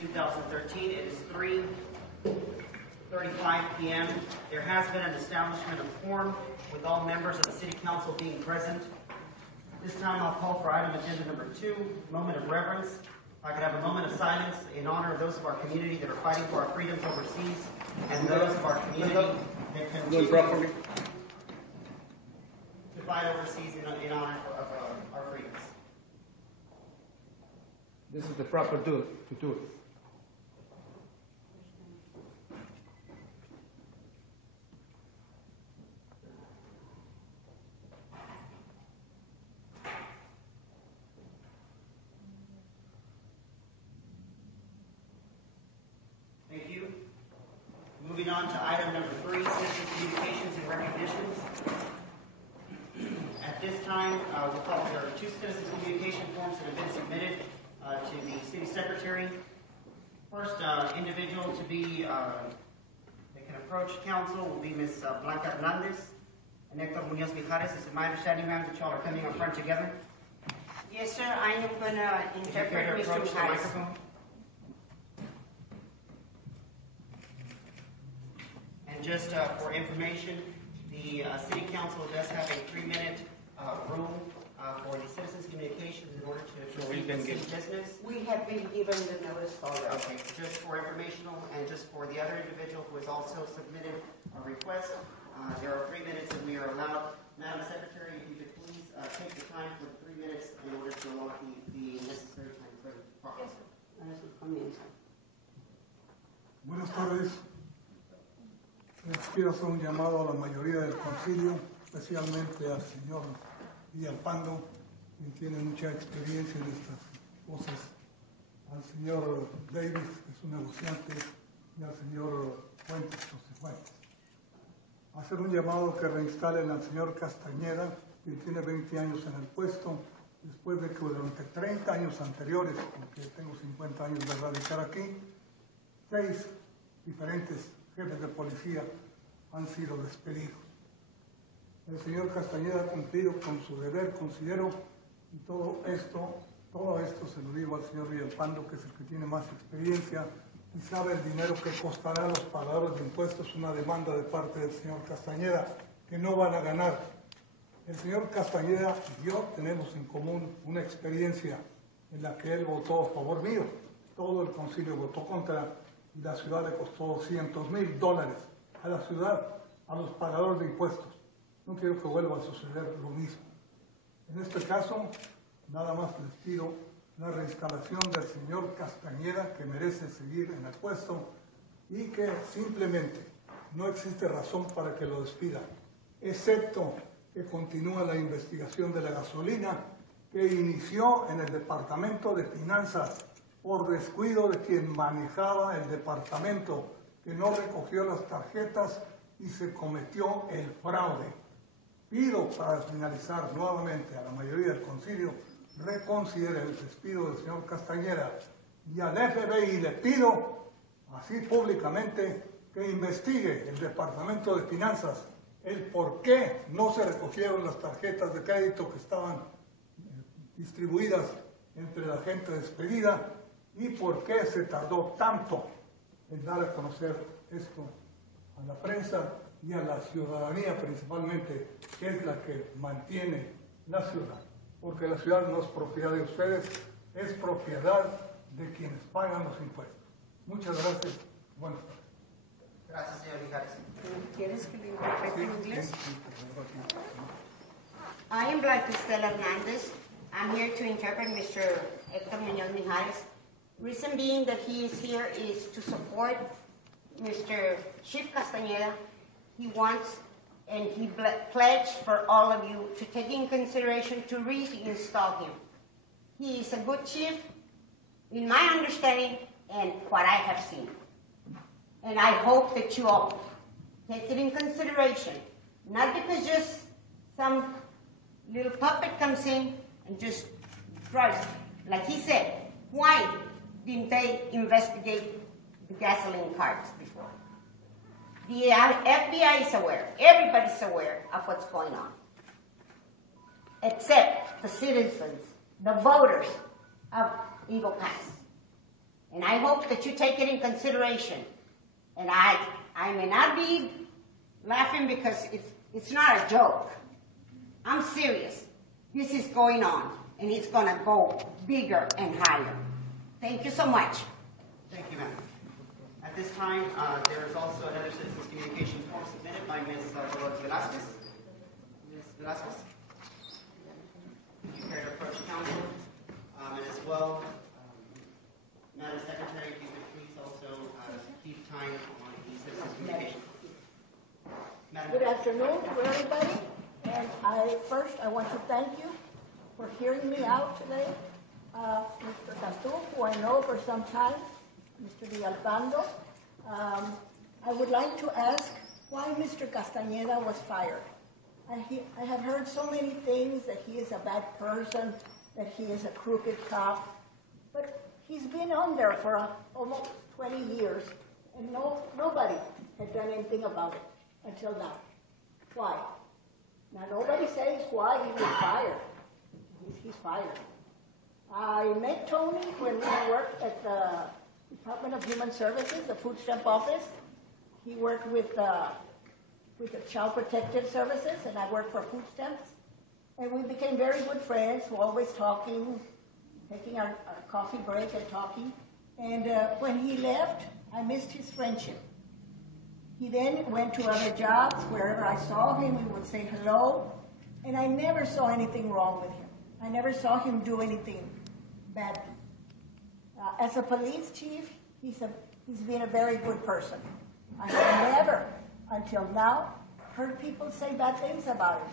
2013. It is 3:35 p.m. There has been an establishment of quorum with all members of the City Council being present. This time I'll call for item agenda number 2, moment of reverence. If I could have a moment of silence in honor of those of our community that are fighting for our freedoms overseas and those of our community that continue to fight overseas in honor of our freedoms. This is the proper to do it. Thank you. Moving on to item number 3, citizen communications and recognitions. At this time, we'll call there are 2 citizens communication forms that have been submitted to the city secretary. First individual to be that can approach council will be Ms. Blanca Hernandez and Hector Munoz Mijares. Is it my understanding, ma'am, that y'all are coming up front together? Yes, sir. I am going to interpret Mr. Approach the Mijares. microphone. And just for information, the city council does have a 3-minute rule for the citizens' communications in order to proceed with city business. We have been given the notice already. Okay, just for informational and just for the other individual who has also submitted a request, there are 3 minutes that we are allowed. Madam Secretary, if you could please take the time for 3 minutes in order to allot the necessary time for the process. Yes, sir. Buenas tardes. Quiero hacer un llamado a la mayoría del Concilio, especialmente al señor Villalpando, quien tiene mucha experiencia en estas cosas, al señor Davis, que es un negociante, y al señor Fuentes, José Fuentes. Hacer un llamado que reinstalen al señor Castañeda, quien tiene 20 años en el puesto, después de que durante 30 años anteriores, porque tengo 50 años de radicar aquí, 6 diferentes jefes de policía han sido despedidos. El señor Castañeda ha cumplido con su deber, considero, y todo esto se lo digo al señor Villalpando, que es el que tiene más experiencia y sabe el dinero que costará a los pagadores de impuestos una demanda de parte del señor Castañeda, que no van a ganar. El señor Castañeda y yo tenemos en común una experiencia en la que él votó a favor mío. Todo el concilio votó contra, y la ciudad le costó $200,000 a la ciudad, a los pagadores de impuestos. No quiero que vuelva a suceder lo mismo. En este caso, nada más les pido la reinstalación del señor Castañeda, que merece seguir en el puesto, y que simplemente no existe razón para que lo despidan, excepto que continúe la investigación de la gasolina que inició en el Departamento de Finanzas por descuido de quien manejaba el departamento, que no recogió las tarjetas y se cometió el fraude. Pido, para finalizar nuevamente, a la mayoría del concilio, reconsidere el despido del señor Castañeda, y al FBI le pido, así públicamente, que investigue el Departamento de Finanzas el por qué no se recogieron las tarjetas de crédito que estaban distribuidas entre la gente despedida, y por qué se tardó tanto en dar a conocer esto a la prensa y a la ciudadanía principalmente, que es la que mantiene la ciudad. Porque la ciudad no es propiedad de ustedes, es propiedad de quienes pagan los impuestos. Muchas gracias. Buenas tardes. Gracias, señor Mijares. ¿Quieres que le interprete en inglés? I am Blanca Hernandez. I'm here to interpret Mr. Hector Munoz Mijares. Reason being that he is here is to support Mr. Chief Castañeda. He wants, and he pledged for all of you to take in consideration to reinstall him. He is a good chief, in my understanding, and what I have seen. And I hope that you all take it in consideration, not because just some little puppet comes in and just drives. Like he said, why didn't they investigate the gasoline cards before? The FBI is aware, everybody's aware of what's going on, except the citizens, the voters of Eagle Pass. And I hope that you take it in consideration. And I may not be laughing because it's not a joke. I'm serious. This is going on, and it's going to go bigger and higher. Thank you so much. Thank you, ma'am. At this time, there is also another citizens communication form submitted by Ms. Dolores Velasquez. Ms. Velasquez, you care to approach council? And as well, Madam Secretary, if you could please also keep time on the citizens communication. Madam. Good afternoon to everybody, and first I want to thank you for hearing me out today. Mr. Cantu, who I know for some time, Mr. Villalpando. I would like to ask why Mr. Castañeda was fired. I have heard so many things, that he is a bad person, that he is a crooked cop, but he's been on there for almost 20 years, and nobody had done anything about it until now. Why? Now nobody says why he was fired. He's fired. I met Tony when we worked at the Department of Human Services, the food stamp office. He worked with the Child Protective Services, and I worked for food stamps. And we became very good friends, we're always talking, taking our coffee break and talking. And when he left, I missed his friendship. He then went to other jobs. Wherever I saw him, we would say hello. And I never saw anything wrong with him. I never saw him do anything bad. As a police chief, he's been a very good person. I have never, until now, heard people say bad things about him.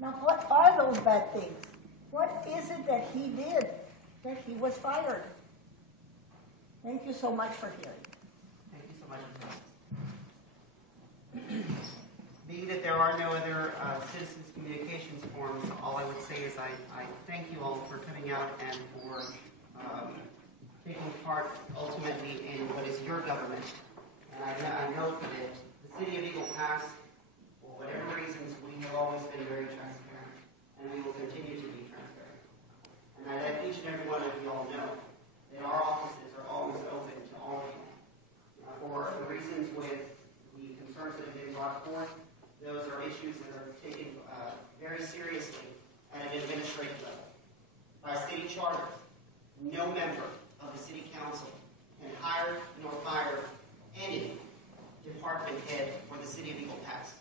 Now, what are those bad things? What is it that he did that he was fired? Thank you so much for hearing. Thank you so much. Being that there are no other citizens communications forms, all I would say is I thank you all for coming out and for taking part ultimately in what is your government. And I note that the city of Eagle Pass, for whatever reasons, we have always been very transparent, and we will continue to be transparent. And I let each and every one of you all know that our offices are always open to all of you. For the reasons with the concerns that have been brought forth, those are issues that are taken very seriously at an administrative level. By city charter, no member of the city council can hire nor fire any department head for the city of Eagle Pass.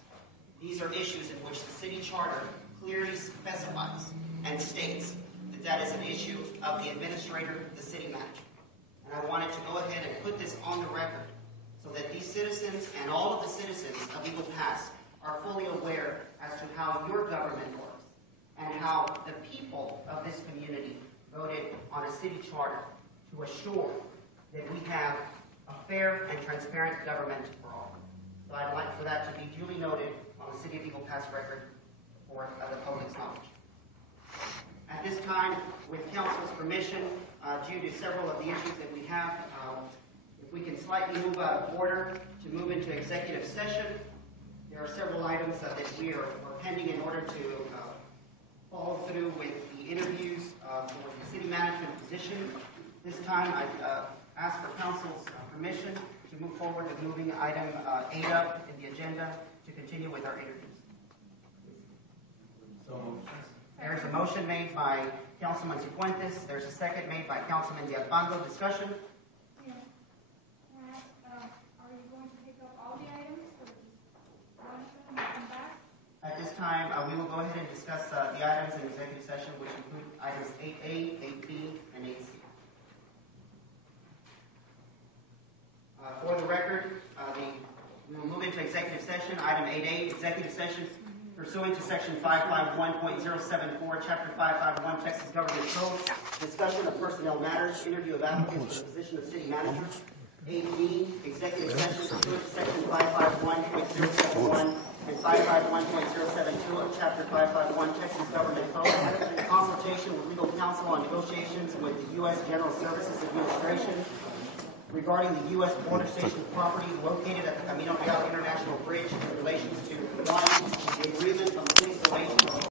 These are issues in which the city charter clearly specifies and states that that is an issue of the administrator, the city manager. And I wanted to go ahead and put this on the record so that these citizens and all of the citizens of Eagle Pass are fully aware as to how your government works and how the people of this community voted on a city charter to assure that we have a fair and transparent government for all. So I'd like for that to be duly noted on the City of Eagle Pass record for the public's knowledge. At this time, with council's permission, due to several of the issues that we have, if we can slightly move out of order to move into executive session. There are several items that we are pending in order to follow through with the interviews for the city management position. This time, I ask for council's permission to move forward with moving item 8 up in the agenda to continue with our interviews. So there's a motion made by Councilman Cifuentes. There's a second made by Councilman Villalpando. Discussion? Yeah. Are you going to pick up all the items or just one of them and come back? At this time, we will go ahead and discuss the items in executive session, which include items 8A, 8B, and 8C. For the record, we will move into executive session. Item 8A, executive session pursuant to Section 551.074, Chapter 551, Texas Government Code, discussion of personnel matters, interview of applicants for the position of city manager. 8B, executive session pursuant to Section 551.071 and 551.072 of Chapter 551, Texas Government Code, consultation with legal counsel on negotiations with the U.S. General Services Administration regarding the U.S. border station property located at the Camino Real International Bridge in relation to 1, the agreement of the city's donation